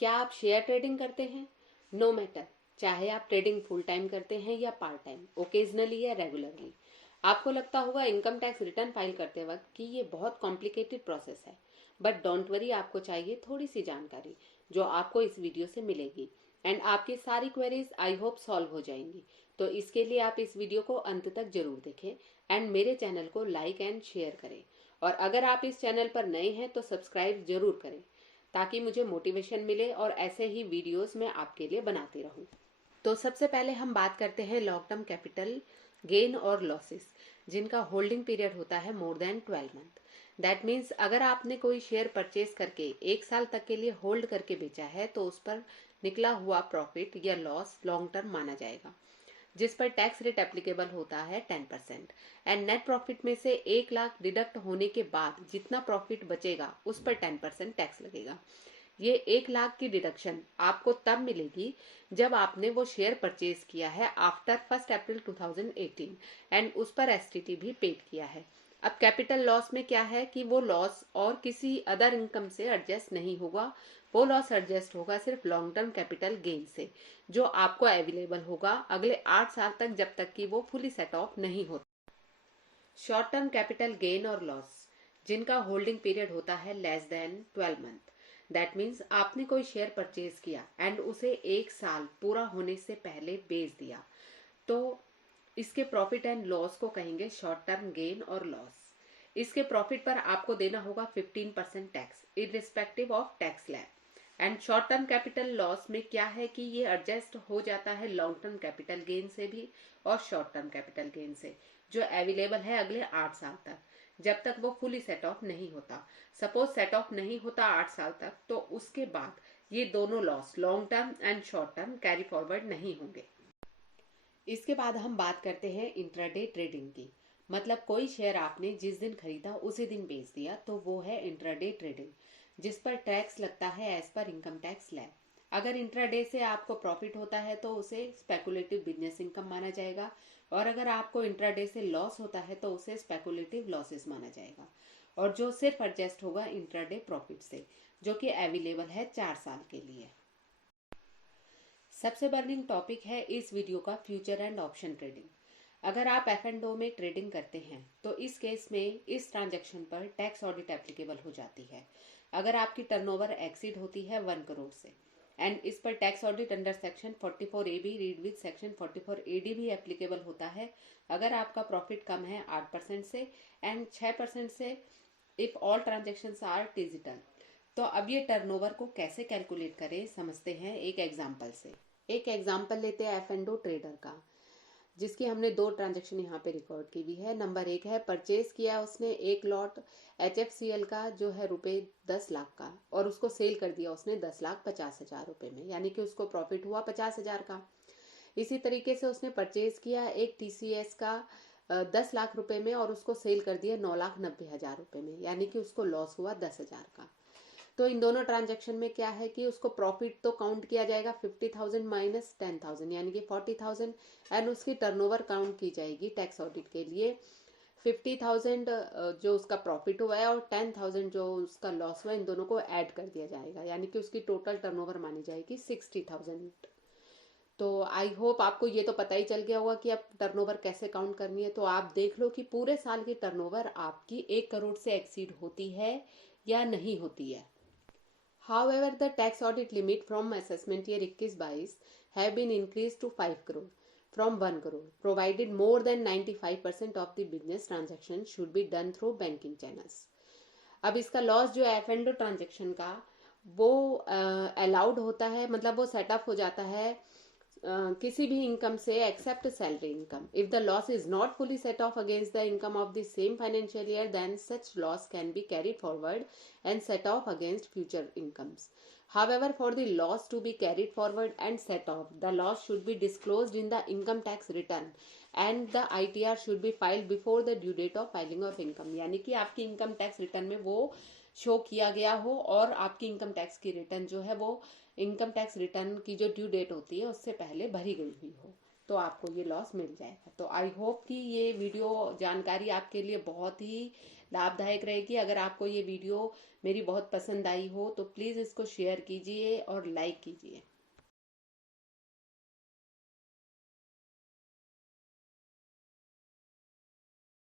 क्या आप share trading करते हैं? नो मैटर, चाहे आप ट्रेडिंग फुल टाइम करते हैं या पार्ट टाइम, ओकेजनली या रेगुलरली, आपको लगता होगा इनकम टैक्स रिटर्न फाइल करते वक्त कि ये बहुत कॉम्प्लिकेटेड प्रोसेस है। बट डोंट वरी, आपको चाहिए थोड़ी सी जानकारी जो आपको इस वीडियो से मिलेगी एंड आपकी सारी क्वेरीज आई होप सॉल्व हो जाएंगी। तो इसके लिए आप इस वीडियो को अंत तक जरूर देखें एंड मेरे चैनल को लाइक एंड शेयर करें। और अगर आप इस चैनल पर नए हैं तो सब्सक्राइब जरूर करें ताकि मुझे मोटिवेशन मिले और ऐसे ही वीडियोस मैं आपके लिए बनाती रहूं। तो सबसे पहले हम बात करते हैं लॉन्ग टर्म कैपिटल गेन और लॉसेस जिनका होल्डिंग पीरियड होता है more than 12 month. That means अगर आपने कोई शेयर परचेज करके 1 साल तक के लिए होल्ड करके बेचा है तो उस पर निकला हुआ प्रॉफिट या लॉस लॉन्ग टर्म माना जाएगा, जिस पर टैक्स रेट एप्लीकेबल होता है 10%। एंड नेट प्रॉफिट में से 1 लाख डिडक्ट होने के बाद जितना प्रॉफिट बचेगा उस पर 10% टैक्स लगेगा। ये 1 लाख की डिडक्शन आपको तब मिलेगी जब आपने वो शेयर परचेज किया है आफ्टर 1 अप्रैल 2018 एंड उस पर एसटीटी भी पेड किया है। अब कैपिटल लॉस में क्या है कि वो लॉस और किसी अदर इनकम से एडजस्ट नहीं होगा, वो लॉस एडजस्ट होगा सिर्फ लॉन्ग टर्म कैपिटल गेन से, जो आपको अवेलेबल होगा अगले 8 साल तक जब तक कि वो फुली सेट ऑफ नहीं होता। शॉर्ट टर्म कैपिटल गेन और लॉस जिनका होल्डिंग पीरियड होता है less than 12 month. That means आपने कोई शेयर परचेज किया एंड उसे 1 साल पूरा होने से पहले बेच दिया तो इसके प्रॉफिट एंड लॉस को कहेंगे शॉर्ट टर्म गेन और लॉस। इसके प्रॉफिट पर आपको देना होगा 15% tax irrespective of tax slab. And short term capital loss में क्या है कि ये एडजस्ट हो जाता है लॉन्ग टर्म कैपिटल गेन से भी और शॉर्ट टर्म कैपिटल गेन से, जो अवेलेबल है अगले 8 साल तक जब तक वो फुली सेट ऑफ नहीं होता। सपोज सेट ऑफ नहीं होता 8 साल तक तो उसके बाद ये दोनों loss long term and short term carry forward नहीं होंगे। इसके बाद हम बात करते हैं इंट्राडे ट्रेडिंग की। मतलब कोई शेयर आपने जिस दिन खरीदा उसी दिन बेच दिया तो वो है इंट्राडे ट्रेडिंग, जिस पर टैक्स लगता है as per income tax slab. अगर इंट्राडे से आपको प्रॉफिट होता है तो उसे स्पेकुलेटिव बिजनेस इनकम माना जाएगा और अगर आपको इंट्राडे से लॉस होता है तो उसे स्पेकुलेटिव लॉसेस माना जाएगा, और जो सिर्फ एडजस्ट होगा इंट्राडे प्रॉफिट से, जो कि अवेलेबल है 4 साल के लिए। सबसे बर्निंग टॉपिक है इस वीडियो का फ्यूचर एंड ऑप्शन ट्रेडिंग। अगर आप एफ&ओ में ट्रेडिंग करते हैं तो इस केस में इस ट्रांजैक्शन पर टैक्स ऑडिट एप्लीकेबल हो जाती है अगर आपकी टर्नओवर एक्सीड होती है 1 करोड़ से। एंड इस पर tax audit under section 44A read with section 44AD भी एप्लीकेबल होता है अगर आपका प्रॉफिट कम है 8% से एंड 6% से if all transaction are digital. तो अब ये टर्नओवर को कैसे कैलकुलेट करें समझते हैं एक एग्जांपल से। एक एग्जांपल लेते हैं एफ&ओ ट्रेडर का, जिसकी हमने 2 ट्रांजैक्शन यहाँ पे रिकॉर्ड की हुई है। नंबर 1 है परचेज किया उसने एक लॉट HFCL का जो है ₹10 लाख का और उसको सेल कर दिया उसने 10,50,000 रुपए में, यानी कि उसको प्रॉफिट हुआ 50,000 का। इसी तरीके से उसने परचेज किया एक TCS का 10 लाख रुपए में और उसको सेल कर दिया 9,90,000 रुपए में, यानी कि उसको लॉस हुआ 10,000 का। तो इन दोनों ट्रांजैक्शन में क्या है कि उसको प्रॉफिट तो काउंट किया जाएगा 50,000 माइनस 10,000 यानी कि 40,000 एंड उसकी टर्नओवर काउंट की जाएगी टैक्स ऑडिट के लिए 50,000 जो उसका प्रॉफिट हुआ है और 10,000 जो उसका लॉस हुआ, इन दोनों को ऐड कर दिया जाएगा, यानी कि उसकी टोटल टर्नओवर मानी जाएगी 60,000। तो आई होप आपको ये तो पता ही चल गया होगा कि अब टर्नओवर कैसे काउंट करनी है। तो आप देख लो कि पूरे साल की टर्नओवर आपकी 1 करोड़ से एक्सीड होती है या नहीं होती है। However, the tax audit limit from assessment year 21-22 have been increased to 5 crore from 1 crore, provided more than 95% of the business transaction should be done through banking channels. अब इसका लॉस जो है एफ&ओ ट्रांजेक्शन का वो allowed होता है, मतलब वो सेटअप हो जाता है किसी भी इनकम से except salary income. If the loss is not fully set off against the income of the same financial year then such loss can be carried forward and set off against future incomes. However, for the loss to be carried forward and set off, the loss should be disclosed in the income tax return and the ITR should be filed before the due date of filing of income. यानी कि आपकी income tax return में वो show किया गया हो और आपकी इनकम टैक्स की रिटर्न जो है वो इनकम टैक्स रिटर्न की जो ड्यू डेट होती है उससे पहले भरी गई हुई हो। तो आपको ये लॉस मिल जाएगा। तो आई होप कि ये वीडियो जानकारी आपके लिए बहुत ही लाभदायक रहेगी। अगर आपको ये वीडियो मेरी बहुत पसंद आई हो तो प्लीज़ इसको शेयर कीजिए और लाइक कीजिए।